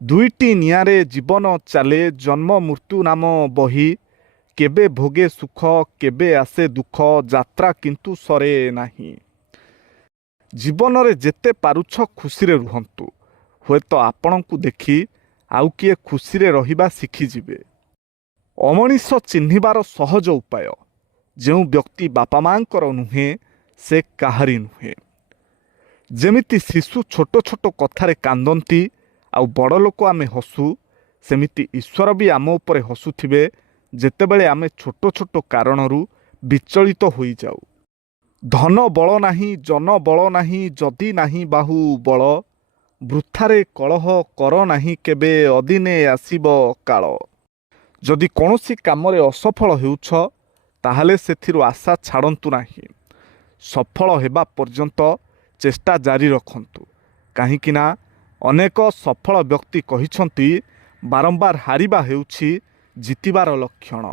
ଦୁଇଟି ନିଆଁରେ ଜୀବନ ଚାଲେ ଜନ୍ମ ମୃତ୍ୟୁ ନାମ ବହି। କେବେ ଭୋଗେ ସୁଖ କେବେ ଆସେ ଦୁଃଖ ଯାତ୍ରା କିନ୍ତୁ ସରେ ନାହିଁ। ଜୀବନରେ ଯେତେ ପାରୁଛ ଖୁସିରେ ରୁହନ୍ତୁ। ହୁଏତ ଆପଣଙ୍କୁ ଦେଖି ଆଉ କିଏ ଖୁସିରେ ରହିବା ଶିଖିଯିବେ। ଅମଣିଷ ଚିହ୍ନିବାର ସହଜ ଉପାୟ। ଯେଉଁ ବ୍ୟକ୍ତି ବାପା ମାଙ୍କର ନୁହେଁ ସେ କାହାରି ନୁହେଁ। ଯେମିତି ଶିଶୁ ଛୋଟ ଛୋଟ କଥାରେ କାନ୍ଦନ୍ତି ଆଉ ବଡ଼ ଲୋକ ଆମେ ହସୁ, ସେମିତି ଈଶ୍ୱର ବି ଆମ ଉପରେ ହସୁଥିବେ ଯେତେବେଳେ ଆମେ ଛୋଟ ଛୋଟ କାରଣରୁ ବିଚଳିତ ହୋଇଯାଉ। ଧନ ବଳ ନାହିଁ ଜନ ବଳ ନାହିଁ ଯଦି ନାହିଁ ବାହୁ ବଳ। ବୃଥାରେ କଳହ କର ନାହିଁ କେବେ ଅଦିନେ ଆସିବ କାଳ। ଯଦି କୌଣସି କାମରେ ଅସଫଳ ହେଉଛ ତାହେଲେ ସେଥିରୁ ଆଶା ଛାଡ଼ନ୍ତୁ ନାହିଁ। ସଫଳ ହେବା ପର୍ଯ୍ୟନ୍ତ ଚେଷ୍ଟା ଜାରି ରଖନ୍ତୁ। କାହିଁକି ନା ଅନେକ ସଫଳ ବ୍ୟକ୍ତି କହିଛନ୍ତି ବାରମ୍ବାର ହାରିବା ହେଉଛି ଜିତିବାର ଲକ୍ଷଣ।